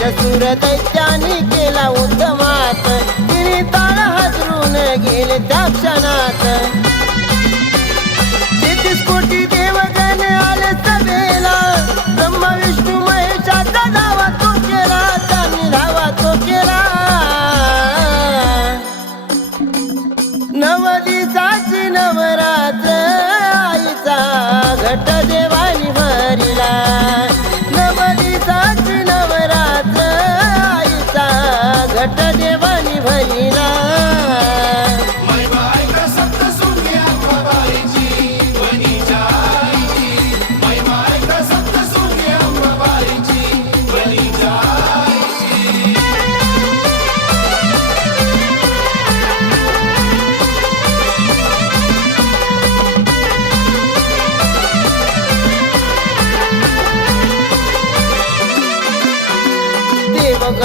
महिषासुर दैत्याने केला उद्धमात तिने ताळ हजरून गेले त्या क्षणात. तेहतीस कोटी देवगण आले सभेला. ब्रह्म विष्णू महेशाचा धावा तो केला त्यांनी धावा तो केला. नव दिवसाची नवरात्र आईचा घट दे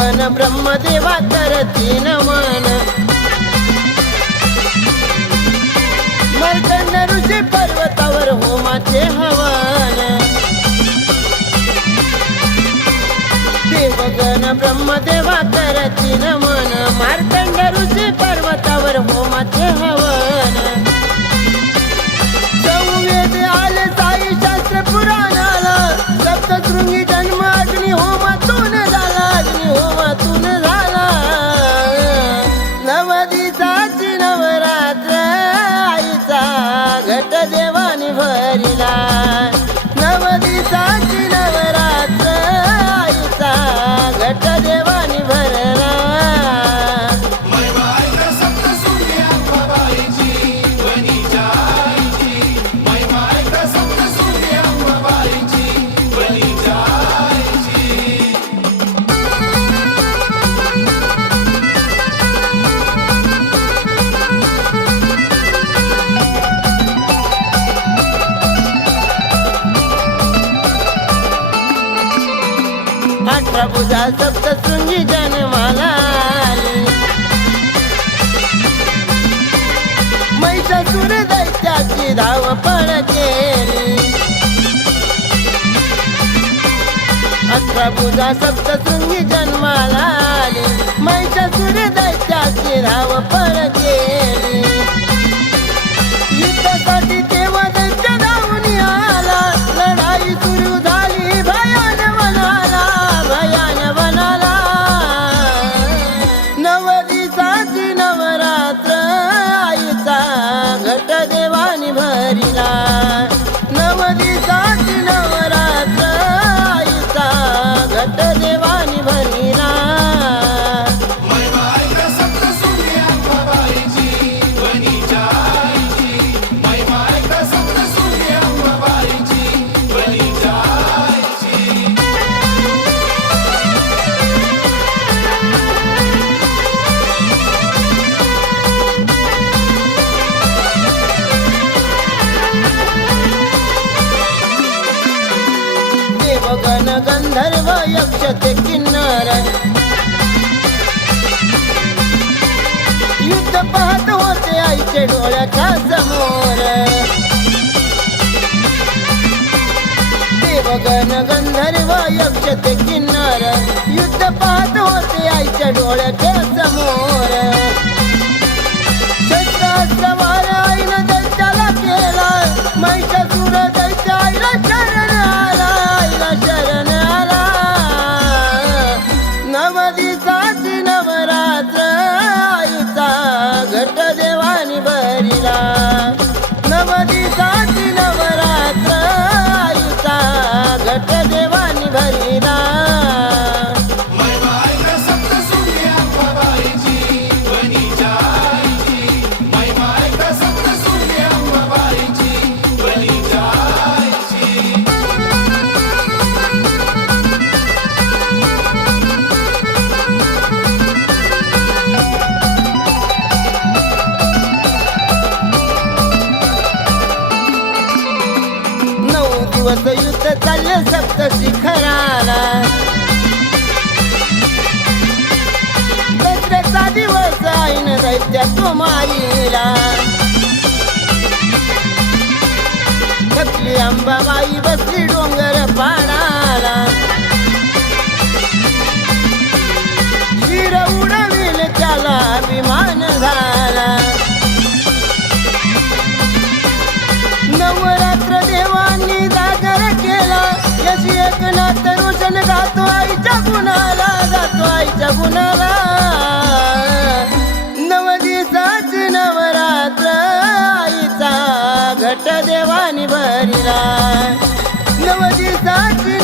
देवगण ब्रह्मदेवा करती नमन मर्दन ऋषी पर्वतावर होमाचे हवन. देवगण ब्रह्मदेवा करती नमन मार्तंड प्रभुजा भुजा सप्तशृंगी जन्माला. आली महिषासुर दैत्याची धावपळ केली. अठरा भुजा सप्तशृंगी जन्माला आली. महिषासुर दैत्याची धाव धावपळ केली. गंधर्व यक्ष ते किन्नर युद्ध पाहत होते आईचे डोळ्याच्या समोर. देवगण गंधर्व यक्ष ते किन्नर युद्ध पाहत होते आईच्या डोळ्याच्या समोर. शस्त्रास्त्रवार नऊ दिवस युद्ध चालले सप्त शिखराला दसऱ्याचा दिवस आईन दैत्य तो मारीला थकली अंबाबाई एकनाथ रोशन गातो आईच्या गुणाला गातो आईच्या गुणाला. नव दिवसाची नवरात्र आईचा घट देवानी भरिला. नव दिवसाची